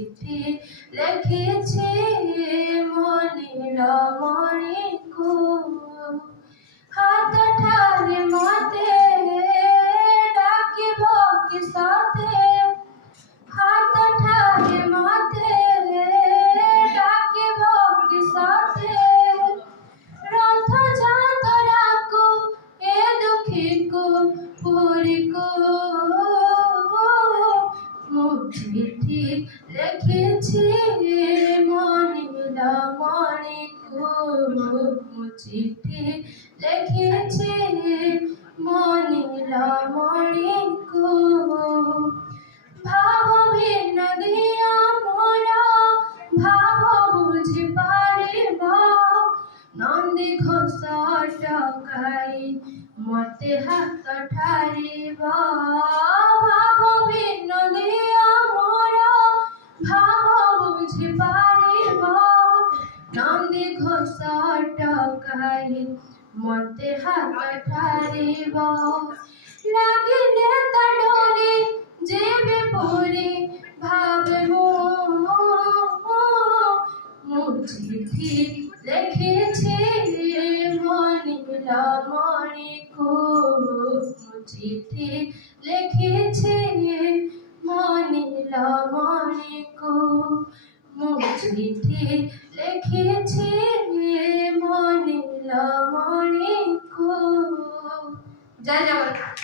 চিঠি লিখেছে মনিল মণিকো হাত ঠারে মতে ডাকিব কি সাথে হাত ঠারে মতে ডাকিব কি সাথে রথ যাতরাকো এ দুঃখীকো পুরীকো চিঠি লিখেছি মনিল মণিকো চিঠি লিখেছি মনিল মণিকো ভাব ভিন্ন দিয়া মোরা ভাব বুঝি পারিব নন্দী ঘোষ টকাই মতে হাত ঠারিব ভাব ভিন্ন দিয়া মোরা ভাব বুঝি পারিব নন্দী ঘোষ টকাই মতে হাত ঠারিব লাগিলে তা ডোরি যেবে পুরি ভাবে চিঠি লিখেছি মনিল মণিকো চিঠি লিখেছি মনিল মণিকো চিঠি লিখেছি মনিল মণিকো। জয় জগন্নাথ।